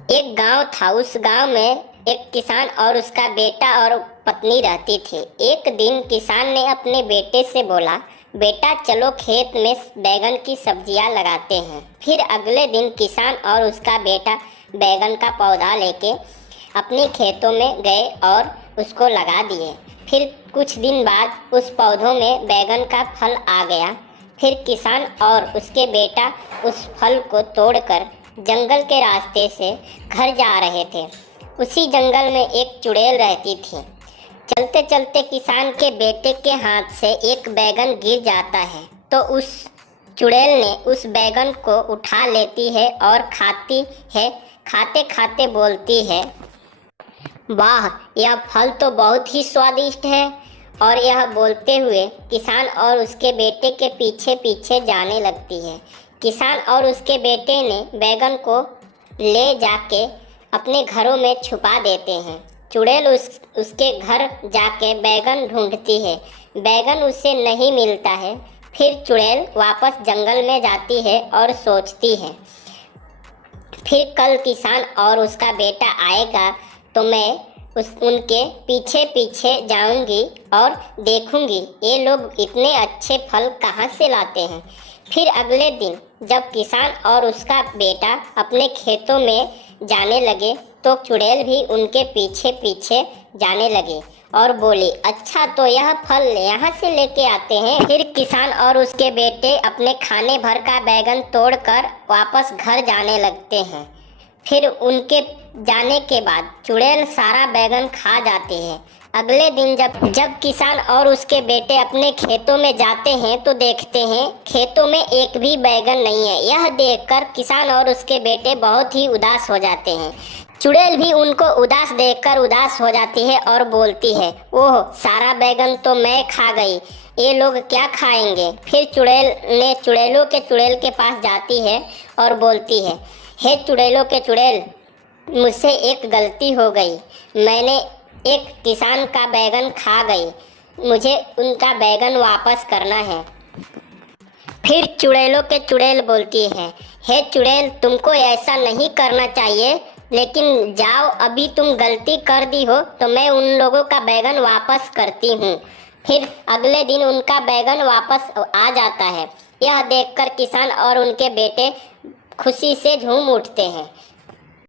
एक गांव था। उस गांव में एक किसान और उसका बेटा और पत्नी रहती थी। एक दिन किसान ने अपने बेटे से बोला, बेटा चलो खेत में बैगन की सब्जियां लगाते हैं। फिर अगले दिन किसान और उसका बेटा बैगन का पौधा लेके अपने खेतों में गए और उसको लगा दिए। फिर कुछ दिन बाद उस पौधों में बैगन का फल आ गया। फिर किसान और उसके बेटा उस फल को तोड़कर जंगल के रास्ते से घर जा रहे थे। उसी जंगल में एक चुड़ैल रहती थी। चलते चलते किसान के बेटे के हाथ से एक बैगन गिर जाता है तो उस चुड़ैल ने उस बैगन को उठा लेती है और खाती है। खाते खाते बोलती है, वाह, यह फल तो बहुत ही स्वादिष्ट है। और यह बोलते हुए किसान और उसके बेटे के पीछे पीछे जाने लगती है। किसान और उसके बेटे ने बैगन को ले जाके अपने घरों में छुपा देते हैं। चुड़ैल उसके घर जाके बैगन ढूंढती है। बैगन उसे नहीं मिलता है। फिर चुड़ैल वापस जंगल में जाती है और सोचती है, फिर कल किसान और उसका बेटा आएगा तो मैं उनके पीछे पीछे जाऊंगी और देखूंगी ये लोग इतने अच्छे फल कहाँ से लाते हैं। फिर अगले दिन जब किसान और उसका बेटा अपने खेतों में जाने लगे तो चुड़ैल भी उनके पीछे पीछे जाने लगे और बोली, अच्छा तो यह फल यहाँ से लेके आते हैं। फिर किसान और उसके बेटे अपने खाने भर का बैगन तोड़कर वापस घर जाने लगते हैं। फिर उनके जाने के बाद चुड़ैल सारा बैगन खा जाते हैं। अगले दिन जब किसान और उसके बेटे अपने खेतों में जाते हैं तो देखते हैं खेतों में एक भी बैगन नहीं है। यह देखकर किसान और उसके बेटे बहुत ही उदास हो जाते हैं। चुड़ैल भी उनको उदास देखकर उदास हो जाती है और बोलती है, ओह, सारा बैगन तो मैं खा गई, ये लोग क्या खाएंगे। फिर चुड़ैल के पास जाती है और बोलती है, हे चुड़ैलों के चुड़ैल, मुझसे एक गलती हो गई। मैंने एक किसान का बैगन खा गई। मुझे उनका बैगन वापस करना है। फिर चुड़ैलों के चुड़ैल बोलती है, हे चुड़ैल, तुमको ऐसा नहीं करना चाहिए, लेकिन जाओ, अभी तुम गलती कर दी हो तो मैं उन लोगों का बैगन वापस करती हूँ। फिर अगले दिन उनका बैगन वापस आ जाता है। यह देखकर किसान और उनके बेटे खुशी से झूम उठते हैं।